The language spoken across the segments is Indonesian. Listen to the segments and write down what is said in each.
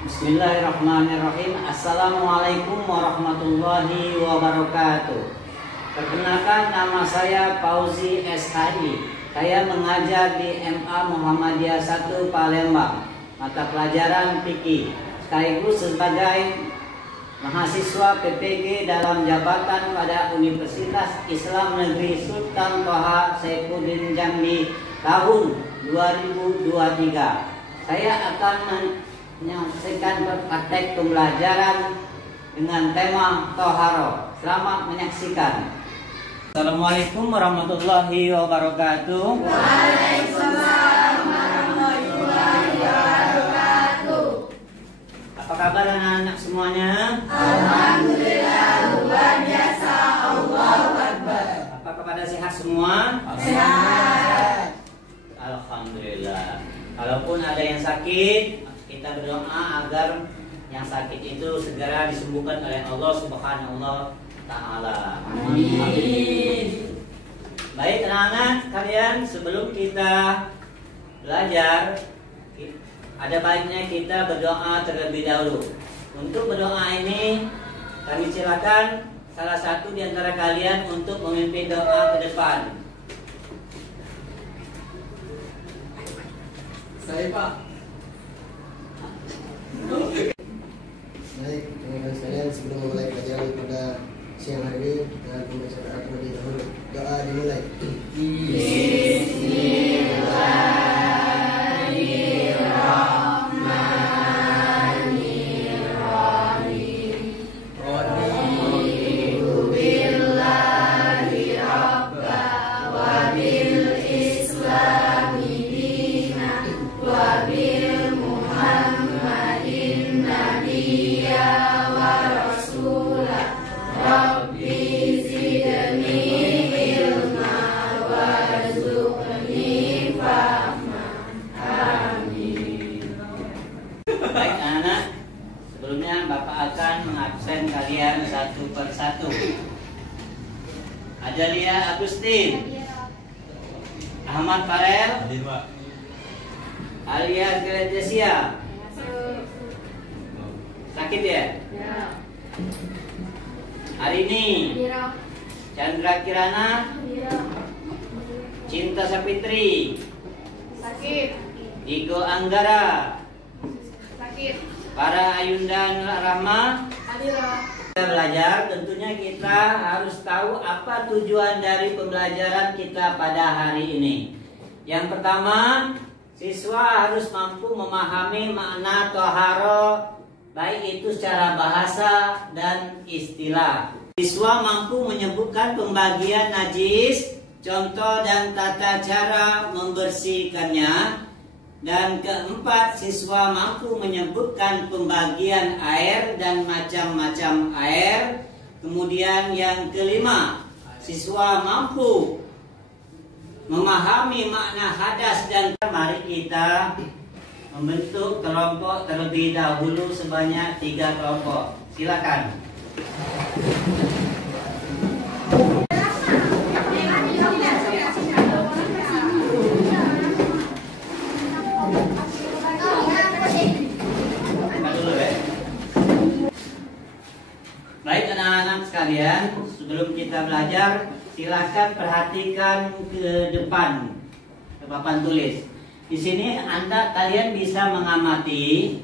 Bismillahirrahmanirrahim. Assalamualaikum warahmatullahi wabarakatuh. Perkenalkan, nama saya Fauzi SHI. Saya mengajar di MA Muhammadiyah 1 Palembang, mata pelajaran fikih, sekaligus sebagai mahasiswa PPG dalam jabatan pada Universitas Islam Negeri Sultan Toha Saifuddin Jambi tahun 2023. Saya akan menyampaikan praktek pembelajaran dengan tema Toharo. Selamat menyaksikan. Assalamualaikum warahmatullahi wabarakatuh. Waalaikumsalam warahmatullahi wabarakatuh. Apa kabar anak-anak semuanya? Alhamdulillah luar biasa. Allahu Akbar. Apa kepada sehat semua? Sehat. Alhamdulillah. Kalaupun ada yang sakit, kita berdoa agar yang sakit itu segera disembuhkan oleh Allah Subhanahu wa Ta'ala. Amin. Baik anak-anak kalian, sebelum kita belajar, ada baiknya kita berdoa terlebih dahulu. Untuk berdoa ini, kami silakan salah satu di antara kalian untuk memimpin doa ke depan. Saya, Pak. Baik, teman-teman sekalian, sebelum memulai pelajaran pada siang hari ini, dengan pembaca doa terlebih dahulu. Doa dimulai. Baik anak-anak, sebelumnya Bapak akan mengabsen kalian satu persatu. Ajalia Agustin, Ahmad Farel, Hadir, Pak. Alia Geledesia. Sakit ya? Arini, Chandra Kirana, Cinta Sapitri, Sakit. Digo Anggara, Sakit. para Ayunda Rahma. Adira. Kita belajar, tentunya kita harus tahu apa tujuan dari pembelajaran kita pada hari ini. Yang pertama, siswa harus mampu memahami makna toharo, baik itu secara bahasa dan istilah. Siswa mampu menyebutkan pembagian najis, contoh dan tata cara membersihkannya. Dan keempat, siswa mampu menyebutkan pembagian air dan macam-macam air. Kemudian yang kelima, siswa mampu memahami makna hadas dan mari kita membentuk kelompok terlebih dahulu sebanyak 3 kelompok. Silakan. Baik anak-anak sekalian, sebelum kita belajar, silakan perhatikan ke depan, ke papan tulis. Di sini kalian bisa mengamati,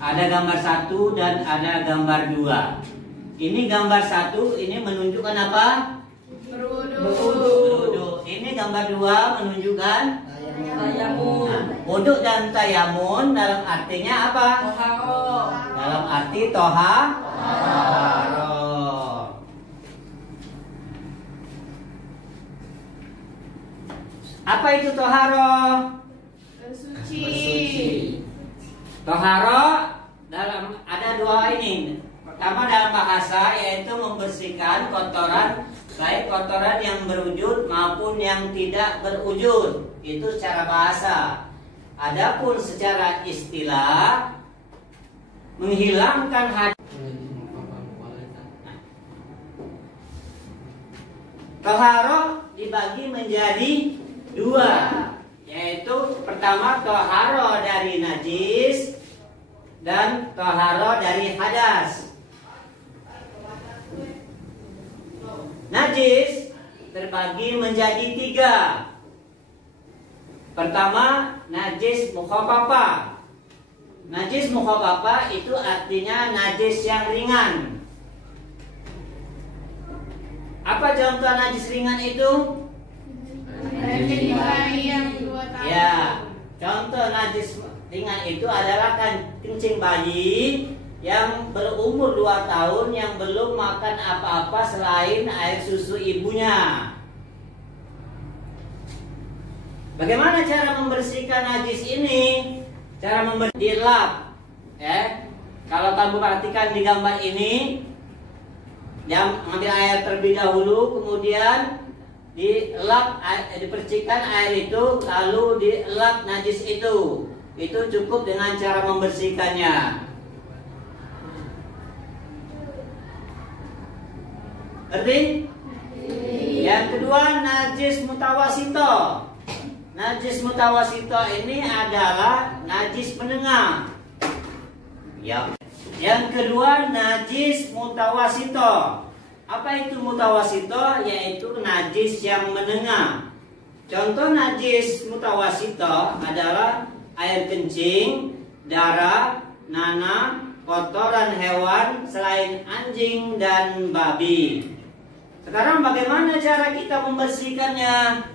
ada gambar 1 dan ada gambar 2. Ini gambar 1, ini menunjukkan apa? Berwudu. Ini gambar 2 menunjukkan Tayamun. wudhu dan tayamun dalam artinya apa? Toharo. Dalam arti toharo. Apa itu toharo? Suci. Toharo ada 2 ini. Pertama dalam bahasa yaitu membersihkan kotoran, baik kotoran yang berwujud maupun yang tidak berwujud. Itu secara bahasa. Adapun secara istilah menghilangkan hadas. Toharo dibagi menjadi 2, yaitu pertama toharo dari najis, dan toharo dari hadas. Najis terbagi menjadi 3. Pertama, najis mukhafafah. Najis mukhafafah itu artinya najis yang ringan. Apa contoh najis ringan itu? Kencing bayi yang 2 tahun. Ya, contoh najis ringan itu adalah kencing bayi yang berumur 2 tahun yang belum makan apa-apa selain air susu ibunya. Bagaimana cara membersihkan najis ini? Cara dilap, ya. Kalau kamu perhatikan di gambar ini, yang ambil air terlebih dahulu, kemudian dilap, dipercikan air itu, lalu dilap najis itu. Itu cukup dengan cara membersihkannya. Ngerti? Yang kedua, najis mutawasito. Najis mutawasito ini adalah najis menengah. Ya. Yang kedua, najis mutawasito. Apa itu mutawasito? Yaitu najis yang menengah. Contoh najis mutawasito adalah air kencing, darah, nanah, kotoran hewan selain anjing dan babi. Sekarang bagaimana cara kita membersihkannya?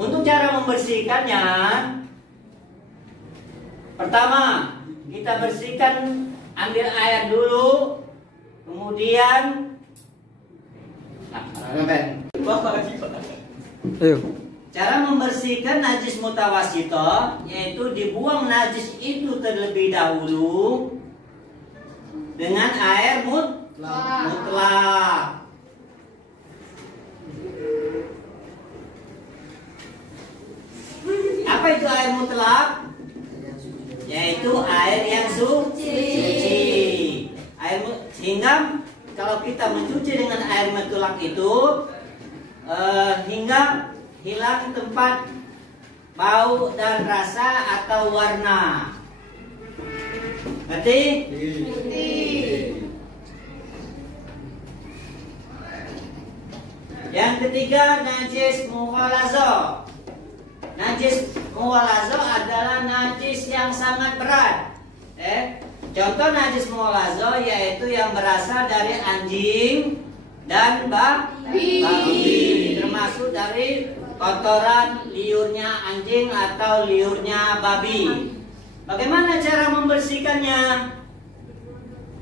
Untuk cara membersihkannya, pertama kita bersihkan, ambil air dulu, kemudian cara membersihkan najis mutawasito yaitu dibuang najis itu terlebih dahulu dengan air mutlak. Apa itu air mutlak? Yaitu air yang suci. Sehingga kalau kita mencuci dengan air mutlak itu hingga hilang tempat bau dan rasa atau warna. Ngerti? Yang ketiga, najis mughalazo. Najis mughalazo adalah najis yang sangat berat. Contoh najis mughalazo yaitu yang berasal dari anjing dan babi, termasuk dari kotoran liurnya anjing atau liurnya babi. Bagaimana cara membersihkannya?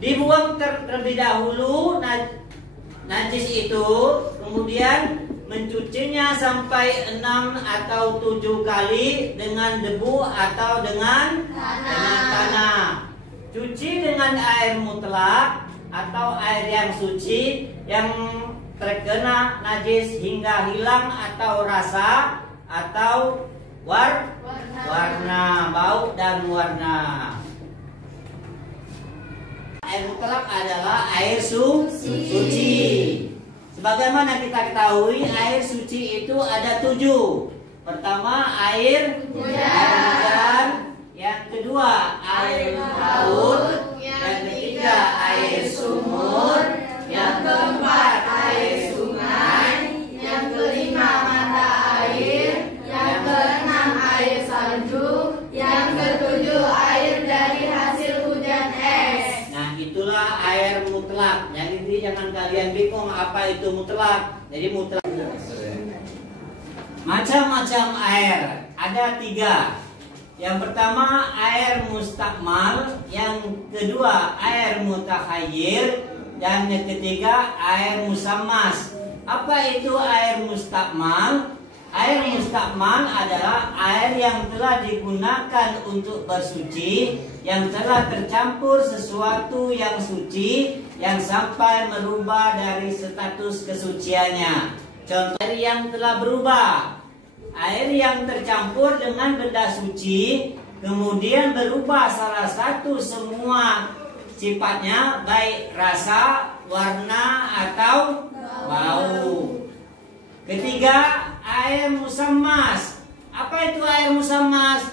Dibuang terlebih dahulu najis itu, kemudian mencucinya sampai 6 atau 7 kali dengan debu atau dengan tanah. Cuci dengan air mutlak atau air yang suci yang terkena najis hingga hilang atau rasa atau warna, bau dan warna. Air mutlak adalah air suci. Sebagaimana kita ketahui, air suci itu ada 7. Pertama, air hujan. Yang kedua, air laut. Yang ketiga, air sumur. Yang keempat, air sungai. Yang kelima, mata air. Yang keenam, air salju. Yang ketujuh, air dari hasil hujan es. Nah, itulah air mutlak. Jadi jangan kalian bingung apa itu mutlak. Jadi mutlak macam-macam air, ada 3. Yang pertama air mustakmal, yang kedua air mutakhayir, dan yang ketiga air musammas. Apa itu air mustakmal? Air mustakmal adalah air yang telah digunakan untuk bersuci, yang telah tercampur sesuatu yang suci, yang sampai merubah dari status kesuciannya. Contoh air yang telah berubah, air yang tercampur dengan benda suci, kemudian berubah salah satu semua sifatnya, baik rasa, warna, atau bau. Ketiga, air musammas. Apa itu air musammas?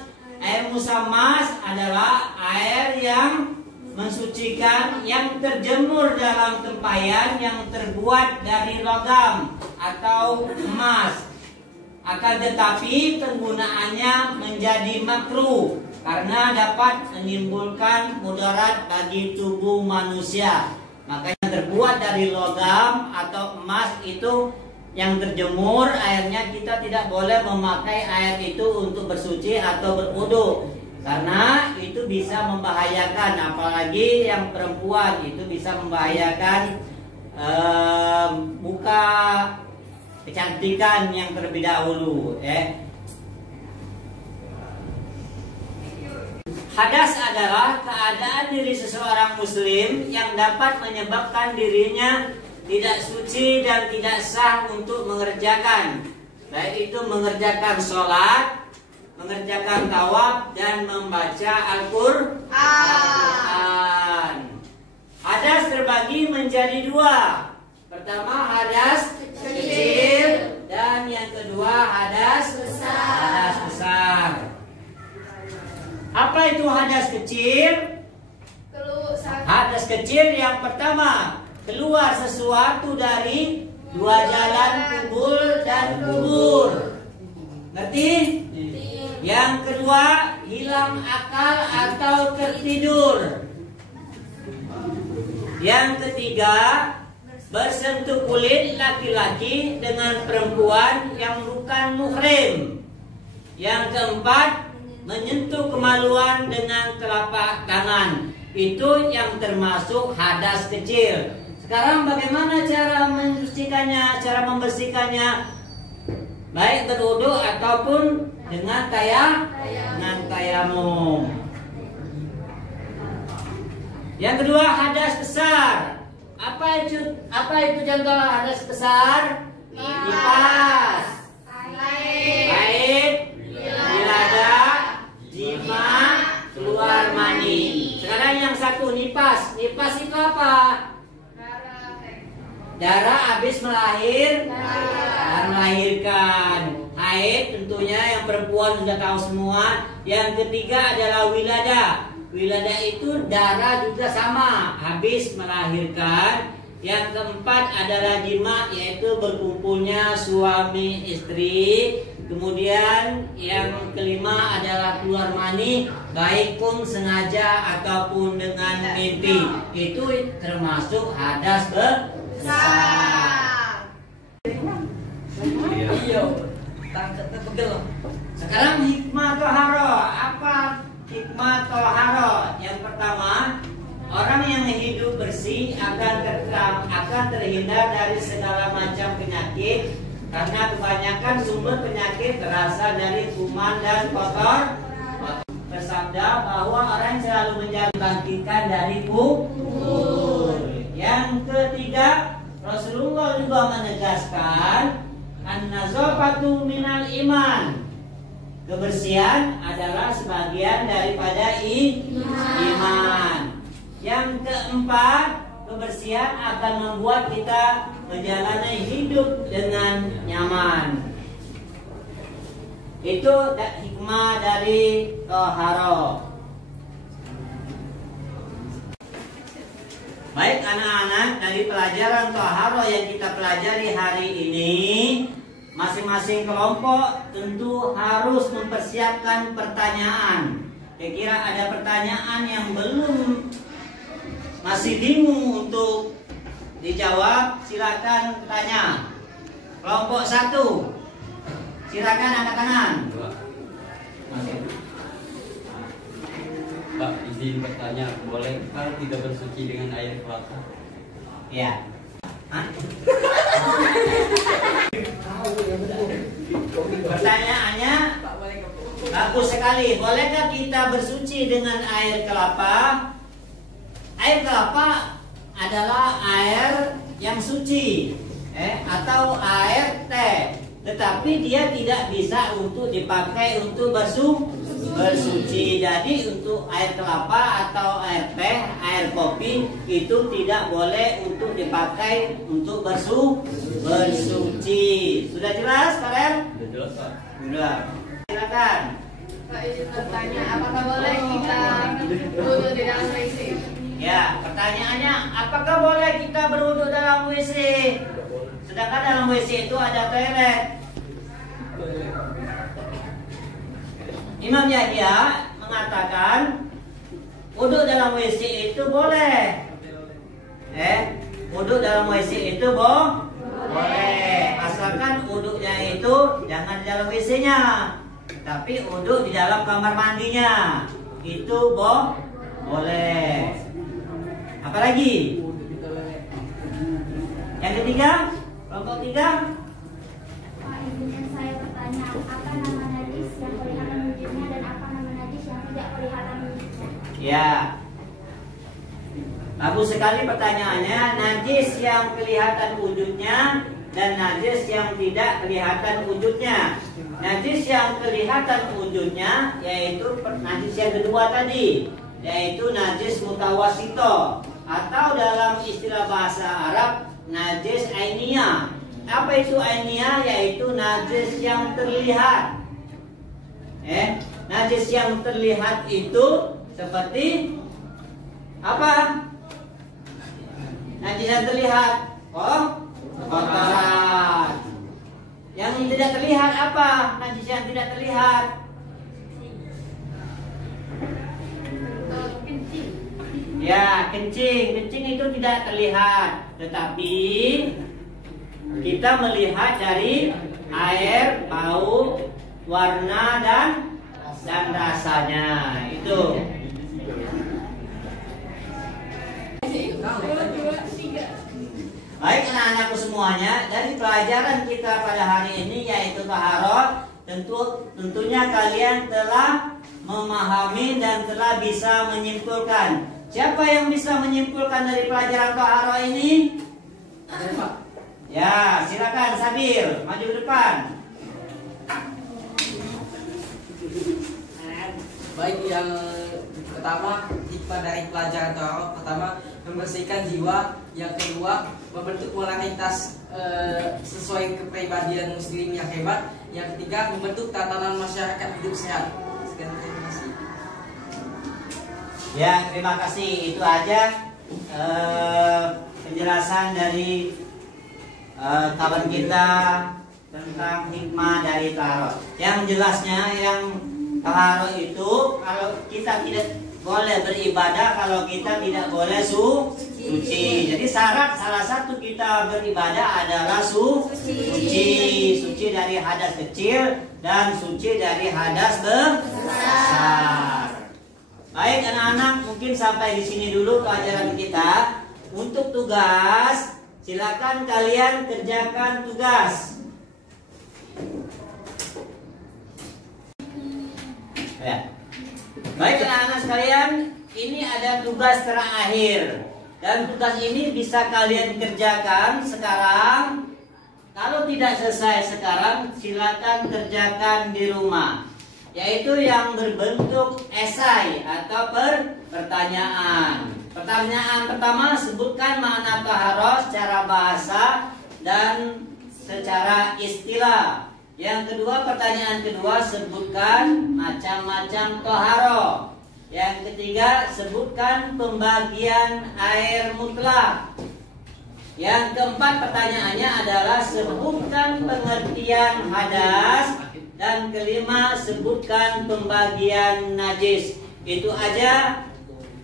Air musammas adalah air yang mensucikan yang terjemur dalam tempayan yang terbuat dari logam atau emas. Akan tetapi penggunaannya menjadi makruh karena dapat menimbulkan mudarat bagi tubuh manusia. Makanya terbuat dari logam atau emas itu yang terjemur, airnya kita tidak boleh memakai air itu untuk bersuci atau berwudu. Karena itu bisa membahayakan, apalagi yang perempuan itu bisa membahayakan muka kecantikan yang terlebih dahulu. Hadas adalah keadaan diri seseorang muslim yang dapat menyebabkan dirinya tidak suci dan tidak sah untuk mengerjakan, baik itu mengerjakan sholat, mengerjakan tawaf, dan membaca Al-Quran. Hadas terbagi menjadi dua. Pertama hadas kecil dan yang kedua hadas besar. Apa itu hadas kecil? Hadas kecil yang pertama, keluar sesuatu dari dua jalan kubul dan kubur. Ngerti? Yang kedua, hilang akal atau tertidur. Yang ketiga, bersentuh kulit laki-laki dengan perempuan yang bukan muhrim. Yang keempat, menyentuh kemaluan dengan telapak tangan. Itu yang termasuk hadas kecil. Sekarang bagaimana cara mensucikannya, cara membersihkannya? Baik berwudu ataupun dengan tayamum. Yang kedua hadas besar. Apa itu contoh hadas besar? Nifas, haid, wiladah, jima, keluar mani. Sekarang yang satu nifas. Nifas itu apa? Darah habis melahirkan. Haid tentunya yang perempuan sudah tahu semua. Yang ketiga adalah wiladah. Wiladah itu darah juga sama, habis melahirkan. Yang keempat adalah jima, yaitu berkumpulnya suami istri. Kemudian yang kelima adalah keluar mani, baik pun sengaja ataupun dengan mimpi. Itu termasuk hadas besar. Sekarang hikmah toharo. Apa hikmah toharo? Yang pertama, orang yang hidup bersih akan terhindar dari segala macam penyakit, karena kebanyakan sumber penyakit berasal dari kuman dan kotor. Bersabda bahwa orang selalu menjangkitkan dari kubur. Yang ketiga, Rasulullah juga menegaskan an-nazafatu minal iman. Kebersihan adalah sebagian daripada iman. Yang keempat, kebersihan akan membuat kita menjalani hidup dengan nyaman. Itu hikmah dari toharo. Baik anak-anak, dari pelajaran toharo yang kita pelajari hari ini, masing-masing kelompok tentu harus mempersiapkan pertanyaan. Kira-kira ada pertanyaan yang belum masih bingung untuk dijawab, silakan tanya. Kelompok 1, silakan angkat tangan. Pak, izin bertanya, bolehkah tidak bersuci dengan air kelapa? Ya. Pertanyaannya bagus sekali. Bolehkah kita bersuci dengan air kelapa? Air kelapa adalah air yang suci, atau air teh. Tetapi dia tidak bisa untuk dipakai untuk bersuci. Jadi untuk air kelapa atau air teh, air kopi itu tidak boleh untuk dipakai untuk bersuci. Sudah jelas kalian? Sudah jelas, Pak. Sudah. Silakan. Pak izin bertanya, apakah boleh kita wudhu di dalam WC? Ya, pertanyaannya, apakah boleh kita berwudhu dalam WC? Sedangkan dalam WC itu ada toilet. Imam Yahya mengatakan wudhu dalam WC itu boleh. Wudhu dalam WC itu boleh. Asalkan wudhunya itu jangan di dalam WC-nya, tapi wudhu di dalam kamar mandinya. Itu boleh. Apalagi? Yang ketiga, kelompok 3. Pak, izinkan saya bertanya, apa nama najis yang kelihatan wujudnya dan apa nama najis yang tidak kelihatan wujudnya? Ya. Bagus sekali pertanyaannya. Najis yang kelihatan wujudnya dan najis yang tidak kelihatan wujudnya. Najis yang kelihatan wujudnya yaitu najis yang kedua tadi, yaitu najis mutawasito, atau dalam istilah bahasa Arab najis ainiyah. Apa itu ainiyah? Yaitu najis yang terlihat. Najis yang terlihat itu seperti apa? Najis yang terlihat, kotoran. Yang tidak terlihat apa? Najis yang tidak terlihat. Kencing. Ya, kencing. Kencing itu tidak terlihat, tetapi kita melihat dari air, bau, warna dan rasanya. Itu. 1, 2, 3. Baik anak-anakku semuanya, dari pelajaran kita pada hari ini yaitu taharah, tentunya kalian telah memahami dan telah bisa menyimpulkan. Siapa yang bisa menyimpulkan dari pelajaran taharah ini? Ya, silakan Sabir, maju ke depan. Baik, yang pertama hikmah dari pelajaran taharah pertama membersihkan jiwa, yang kedua membentuk moralitas sesuai kepribadian muslim yang hebat, yang ketiga membentuk tatanan masyarakat hidup sehat. Sekian, terima kasih. Ya, terima kasih. Itu aja penjelasan dari kawan kita tentang hikmah dari taharah. Yang jelasnya, yang taharah itu kalau kita tidak boleh beribadah kalau kita tidak boleh suci. Jadi salah satu kita beribadah adalah suci. Suci dari hadas kecil dan suci dari hadas besar. Baik anak-anak, mungkin sampai di sini dulu pelajaran kita. Untuk tugas, silakan kalian kerjakan tugas. Ya. Baik anak-anak sekalian, ini ada tugas terakhir. Dan tugas ini bisa kalian kerjakan sekarang. Kalau tidak selesai sekarang, silakan kerjakan di rumah. Yaitu yang berbentuk esai atau pertanyaan. Pertanyaan pertama, sebutkan makna taharah secara bahasa dan secara istilah. Yang kedua, pertanyaan kedua, sebutkan macam-macam taharah. Yang ketiga, sebutkan pembagian air mutlak. Yang keempat, pertanyaannya adalah sebutkan pengertian hadas. Dan kelima, sebutkan pembagian najis. Itu aja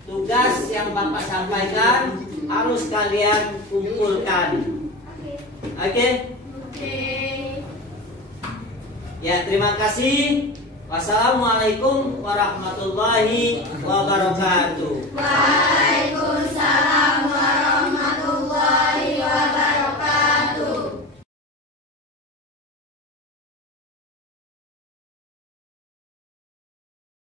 tugas yang Bapak sampaikan, harus kalian kumpulkan. Oke? Ya, terima kasih. Wassalamualaikum warahmatullahi wabarakatuh.